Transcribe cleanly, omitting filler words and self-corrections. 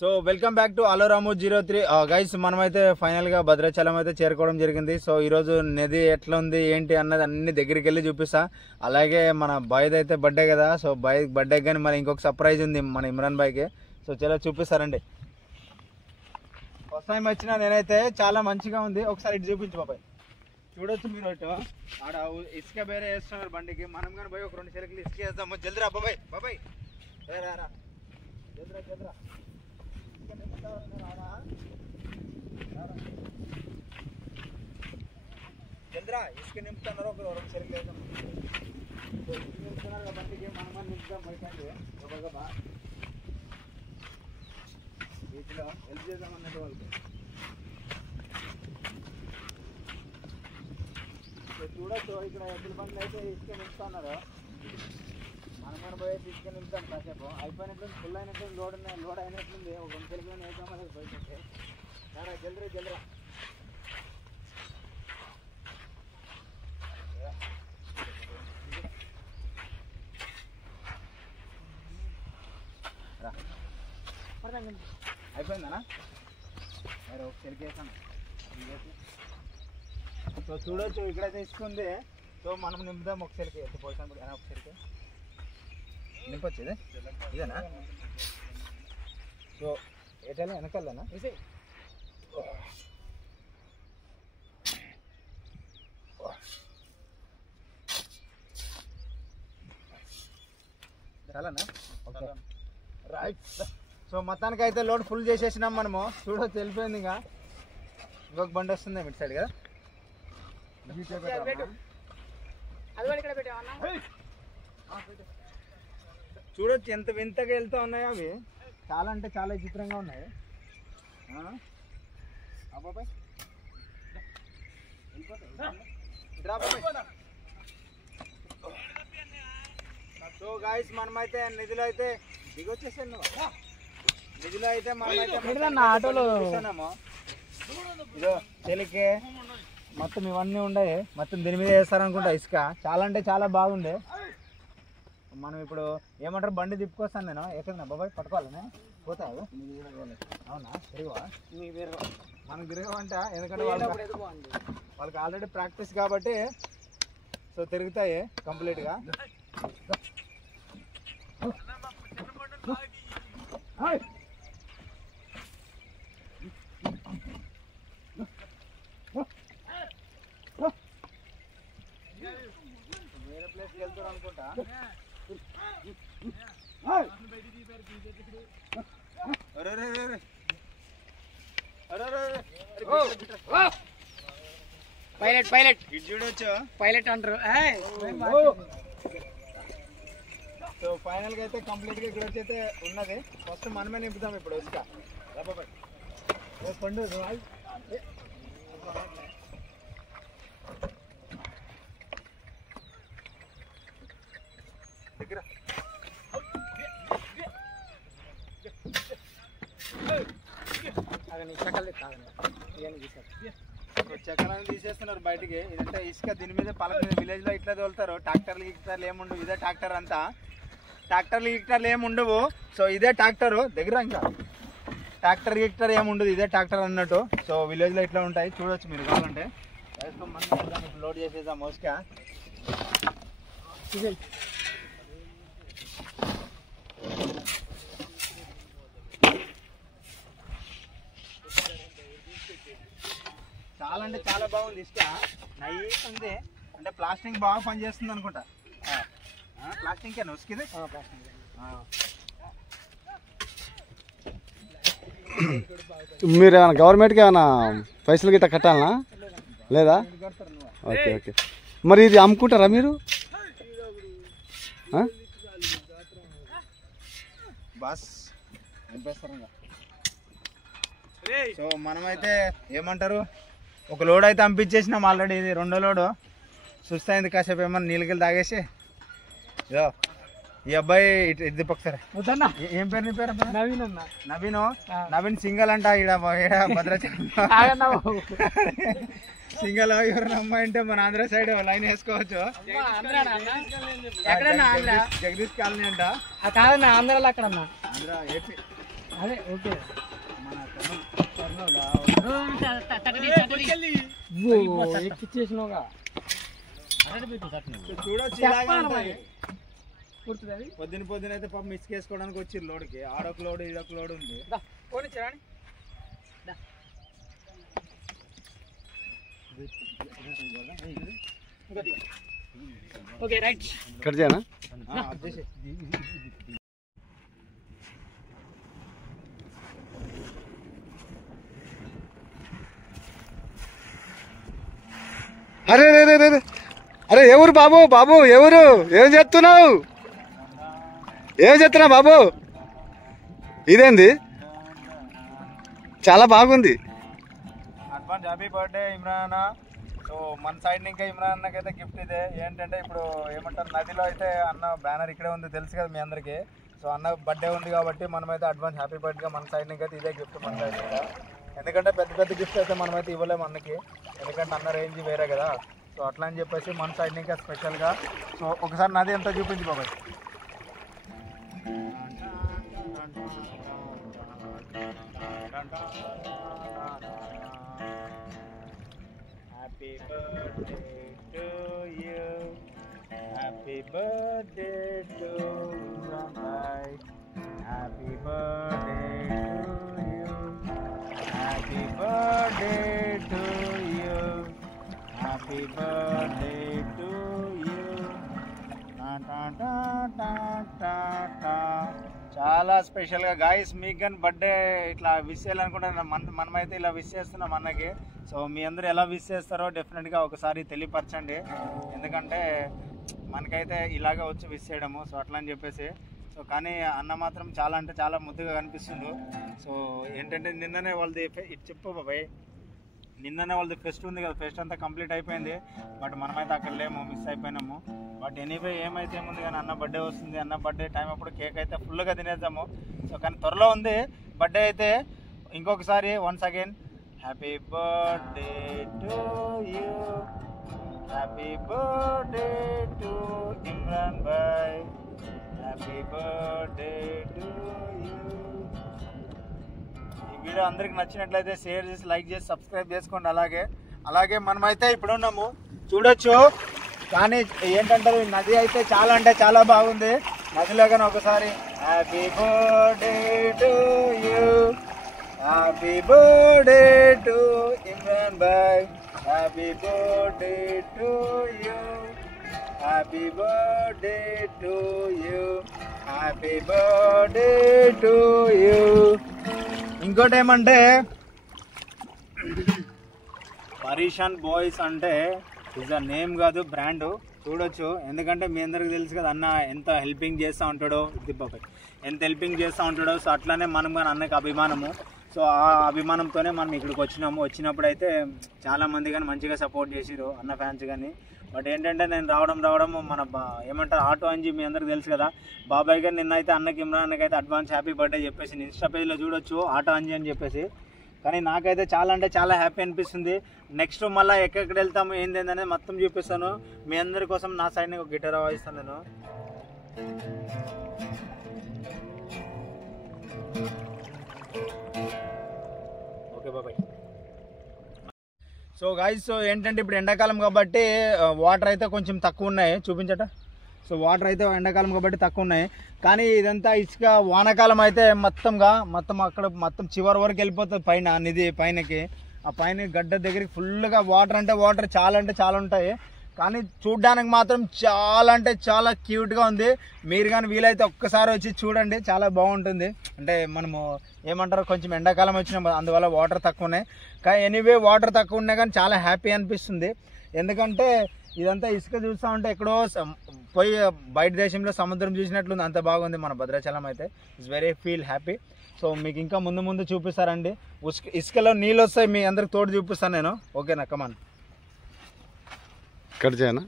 So welcome back to అలోరాము 03 guys, మనమైతే final గా భద్రాచలం అయితే చేరుకోవడం జరిగింది. సో ఈ రోజు నది ఎట్లా ఉంది ఏంటి అన్నది అన్ని దగ్గరికి వెళ్ళి చూపిస్తా. అలాగే మన బాయ్ అయితే బర్త్డే కదా, సో బాయ్ బర్త్డే కానీ మరి ఇంకొక సర్ప్రైజ్ ఉంది మన ఇమ్రాన్ బాయ్కి. సో చాలా చూపిస్తారండి. ఫస్ట్ టైం వచ్చినా నేనైతే చాలా మంచిగా ఉంది. ఒకసారి ఇటు చూపించు బాబాయ్, చూడొచ్చు మీరు. ఇటు ఆడ ఇసుక వేరే వేస్తున్నారు బండికి, మనం కానీ పోయి ఒక 2 చిలకలు ఇసుక వేస్తాము. జల్దిరా బాబాయ్, బాబాయ్ రా జల్దిరా జల్దిరా. జల్దిరా ఇసుక నింపుతున్నారు, ఒక 2 చిలకలు వేద్దాం. ఇసుక నింపుతున్నారు బండికి, మనం నింపుతాం బయటండి. గబా వీటిలో హెల్ప్ చేద్దాం అన్నట్టు వాళ్ళకి. చూడొచ్చు ఇక్కడ ఎద్దుల బండ్లు అయితే ఇసుక నింపుతున్నారు. మనం పోయి ఇసుక నింపుతాం. కాసేపు అయిపోయినట్టుంది, ఫుల్ అయినట్టుంది, లోడ్ అయినట్టుంది. ఒక 2 కిలోమీటర్లు వేద్దాం అనేది బయట. జల్దీ జల్దరా. అయిపోయిందనా? మరి ఒక చెలికి వేసాను. సో చూడొచ్చు ఇక్కడైతే ఇసుకుంది. సో మనం నింపుదాం ఒక చెలికి. ఎంత పోసాను ఒక చెలికి నింపొచ్చు. ఇదేనా? సో ఎటైనా వెనకాలనా? చాలానా? Okay right. సో మొత్తానికి అయితే లోడ్ ఫుల్ చేసేసినాం మనము. చూడొచ్చు వెళ్ళిపోయింది. ఇంకా ఇంకొక బండి వస్తుంది ఇటు సైడ్ కదా. చూడొచ్చు ఎంత వింతగా వెళ్తూ ఉన్నాయో అవి. చాలా అంటే చాలా విచిత్రంగా ఉన్నాయి. సో గాయస్, మనమైతే నిధిలో అయితే దిగొచ్చేసాను. నిధిలో అయితే మనమైతే ఆటోలో ఇదో చెలికే మొత్తం ఇవన్నీ ఉన్నాయి. మొత్తం దీని మీద వేస్తారనుకుంటా ఇసుక. చాలా అంటే చాలా బాగుంది. మనం ఇప్పుడు ఏమంటారు, బండి తిప్పుకొస్తాను నేను. ఎక్కడ బాబాయ్ పట్టుకోవాలని పోతావు? అవునా? తిరగవా? మనకు తిరగవంట, ఎందుకంటే వాళ్ళకి ఆల్రెడీ ప్రాక్టీస్ కాబట్టి. సో తిరుగుతాయి కంప్లీట్గా. వేరే ప్లేస్కి వెళ్తారు అనుకుంటా. పైలట్ పైలట్ ఇటు చూడొచ్చు, పైలట్ అంటారు. సో ఫైనల్ గా అయితే కంప్లీట్ గా ఇక్కడ వచ్చి ఉన్నది. ఫస్ట్ మనమే నింపుతాం ఇప్పుడు ఇసుక. పండు దగ్గర చక్రాన్ని తీసేస్తున్నారు బయటికి. ఇదంతా ఇసుక. దీని మీద పలక మీద విలేజ్ లో ఇట్లా తోలుతారు. ట్రాక్టర్లు గిక్టర్లు ఏముండవు. ఇదే ట్రాక్టర్ అంతా. ట్రాక్టర్లు గిక్టర్లు ఏముండవు. సో ఇదే ట్రాక్టర్ దగ్గర. ఇంకా ట్రాక్టర్ గిక్టర్ ఏముండదు, ఇదే ట్రాక్టర్ అన్నట్టు. సో విలేజ్ లో ఇట్లా ఉంటాయి. చూడొచ్చు మీరు కావాలంటే. లోడ్ చేసేద్దాం ఇసుక. చాలా అంటే చాలా బాగుంది ఇసుక. నైస్ ఉంది. అంటే ప్లాస్టింగ్ బాగా పనిచేస్తుంది అనుకుంటా. ప్లాస్టింగ్ కేనా ఉసుకిది? మీరు ఏమైనా గవర్నమెంట్కి ఏమైనా పైసలు గిట్ట కట్టాలనా లేదా? Okay okay. మరి ఇది అమ్ముకుంటారా మీరు? బస్ సో మనమైతే ఏమంటారు, ఒక లోడ్ అయితే పంపించేసినాం ఆల్రెడీ. ఇది 2వ లోడు. సుస్తైంది. కాసేపు ఏమన్నా నీళ్ళకెళ్ళి తాగేసి ఇదో ఈ అబ్బాయి ఇది ఒకసారి. ఏం పేరు నీ పేరు? నవీన్ అన్న. నవీన్ సింగల్ అంట. ఈడ భద్రాచలం సింగల్. ఎవరైనా అమ్మాయి అంటే మన ఆంధ్ర సైడ్ లైన్ వేసుకోవచ్చు. జగదీష్ కాలనీ అంట. కాదన్నా ఆంధ్రాలో అక్కడ ఆంధ్ర ఏపీ అదే ఓకే ఎక్కిచ్చేసినావుగా చూడొచ్చు పొద్దున అయితే పాపం మిస్ చేసుకోవడానికి వచ్చిర్రు లోడ్కి. ఆడొక లోడ్ ఈడొక లోడ్ ఉంది. ఓకే రైట్ కట్ చేయనా? అరే రే రే రే అరే ఎవరు బాబు బాబు ఎవరు ఏం చేస్తున్నావు బాబు? ఇదేంది చాలా బాగుంది. Advance happy birthday Imran. So మన సైడ్ ఇంకా ఇమ్రాన్ అన్నకి అయితే గిఫ్ట్ ఇదే. ఏంటంటే ఇప్పుడు ఏమంటారు, నదిలో అయితే అన్న బ్యానర్ ఇక్కడే ఉంది, తెలుసు కదా మీ అందరికీ. సో అన్న బర్త్డే ఉంది కాబట్టి మనమైతే అడ్వాన్స్ హ్యాపీ బర్త్డే మన సైడ్ నుంచి అయితే ఇదే గిఫ్ట్ మన సైడ్ ఇంకా. ఎందుకంటే పెద్ద పెద్ద గిఫ్ట్ అయితే మనమైతే ఇవ్వలేము అన్నకి, ఎందుకంటే అన్న రేంజ్ వేరే కదా. సో అట్లా అని చెప్పేసి మన సైడ్ ఇంకా స్పెషల్గా. సో ఒకసారి నది ఎంత చూపించి బాబాయ్. Happy birthday to you, happy birthday to Imran Bhai, happy birthday to you, happy birthday to you, happy birthday to you. చాలా స్పెషల్గా గాయస్ మీకు కానీ బర్త్డే ఇట్లా విష్ చేయాలనుకుంటున్నా. మనమైతే ఇలా విష్ చేస్తున్నాం అన్నకి. సో మీ అందరూ ఎలా విష్ చేస్తారో డెఫినెట్గా ఒకసారి తెలియపరచండి, ఎందుకంటే మనకైతే ఇలాగే వచ్చి విష్ చేయడము. సో అట్లా అని చెప్పేసి. సో కానీ అన్న మాత్రం చాలా అంటే చాలా ముద్దుగా కనిపిస్తుండు. సో ఏంటంటే నిన్ననే వాళ్ళది ఇటు చెప్పు బాబాయ్, నిన్ననే వాళ్ళది ఫెస్ట్ ఉంది కదా, ఫెస్ట్ అంతా కంప్లీట్ అయిపోయింది. బట్ మనమైతే అక్కడ లేము, మిస్ అయిపోయినాము. బట్ ఎనీవే ఏమైతే ఏముంది కానీ అన్న బర్త్డే వస్తుంది. అన్న బర్త్డే టైం అప్పుడు కేక్ అయితే ఫుల్గా తినేద్దాము. సో కానీ త్వరలో ఉంది బర్త్డే అయితే. ఇంకొకసారి once again happy birthday to you, happy birthday to Imran Bhai, happy birthday to you. ఈ వీడియో అందరికి నచ్చినట్లయితే షేర్ చేసి లైక్ చేసి సబ్స్క్రైబ్ చేసుకోండి. అలాగే మనమైతే ఇప్పుడు ఉన్నాము చూడొచ్చు. కానీ ఏంటంటే నది అయితే చాలా అంటే చాలా బాగుంది. నదిలో కానీ ఒకసారి happy birthday to you, happy birthday to Imran Bhai, happy birthday to you, happy birthday to you, happy birthday to you. ఇంకోటి ఏమంటే పరీషాన్ బాయ్స్ అంటే ఇస్ అ నేమ్ కాదు, బ్రాండ్. చూడొచ్చు, ఎందుకంటే మీ అందరికి తెలుసు కదా అన్న ఎంత హెల్పింగ్ చేస్తూ ఉంటాడో, ఎంత హెల్పింగ్ చేస్తూ ఉంటాడో. సో అట్లానే మనం కానీ అన్నకి అభిమానము. సో ఆ అభిమానంతోనే మనం ఇక్కడికి వచ్చినప్పుడు అయితే చాలామంది కానీ మంచిగా సపోర్ట్ చేసిరు అన్న ఫ్యాన్స్ కానీ. బట్ ఏంటంటే నేను రావడం మన ఏమంటారు ఆటో అంజీ, మీ అందరికి తెలుసు కదా బాబాయ్ గారు. నిన్నైతే అన్నకి ఇమ్రాన్ అన్నకి అయితే అడ్వాన్స్ హ్యాపీ బర్త్డే చెప్పేసి ఇన్స్టా పేజ్లో చూడొచ్చు ఆటో అంజీ అని చెప్పేసి. కానీ నాకైతే చాలా అంటే చాలా హ్యాపీ అనిపిస్తుంది. నెక్స్ట్ మళ్ళీ ఎక్కడికి వెళ్తాము ఏంటనేది మొత్తం చూపిస్తాను మీ అందరి కోసం. నా సైడ్ని ఒక గిటార్ వాయిస్తాను నేను. ఓకే బాబాయ్. సో గాయ్స్, సో ఏంటంటే ఇప్పుడు ఎండాకాలం కాబట్టి వాటర్ అయితే కొంచెం తక్కువ ఉన్నాయి, చూపించట. సో వాటర్ అయితే ఎండాకాలం కాబట్టి తక్కువ ఉన్నాయి. కానీ ఇదంతా ఇసుక వానాకాలం అయితే మొత్తం అక్కడ మొత్తం చివరి వరకు వెళ్ళిపోతుంది పైన నిధి పైనకి. ఆ పైన గడ్డ దగ్గరికి ఫుల్గా వాటర్ చాలా అంటే చాలా ఉంటాయి. కానీ చూడ్డానికి మాత్రం చాలా అంటే చాలా క్యూట్గా ఉంది. మీరు కానీ వీలైతే ఒక్కసారి వచ్చి చూడండి, చాలా బాగుంటుంది. అంటే మనము ఏమంటారు కొంచెం ఎండాకాలం వచ్చిన అందువల్ల వాటర్ తక్కువ ఉన్నాయి. కానీ ఎనీవే వాటర్ తక్కువ ఉన్నాయి కానీ చాలా హ్యాపీ అనిపిస్తుంది. ఎందుకంటే ఇదంతా ఇసుక చూస్తూ ఉంటే ఎక్కడో పోయి బయట దేశంలో సముద్రం చూసినట్లుంది, అంత బాగుంది మన భద్రాచలం అయితే. It's very feel happy. So మీకు ఇంకా ముందు చూపిస్తారండి. ఇసుకలో నీళ్ళు వస్తాయి, మీ అందరికి తోడు చూపిస్తాను నేను. ఓకేనా, కమాన్. కట్ చేయనా?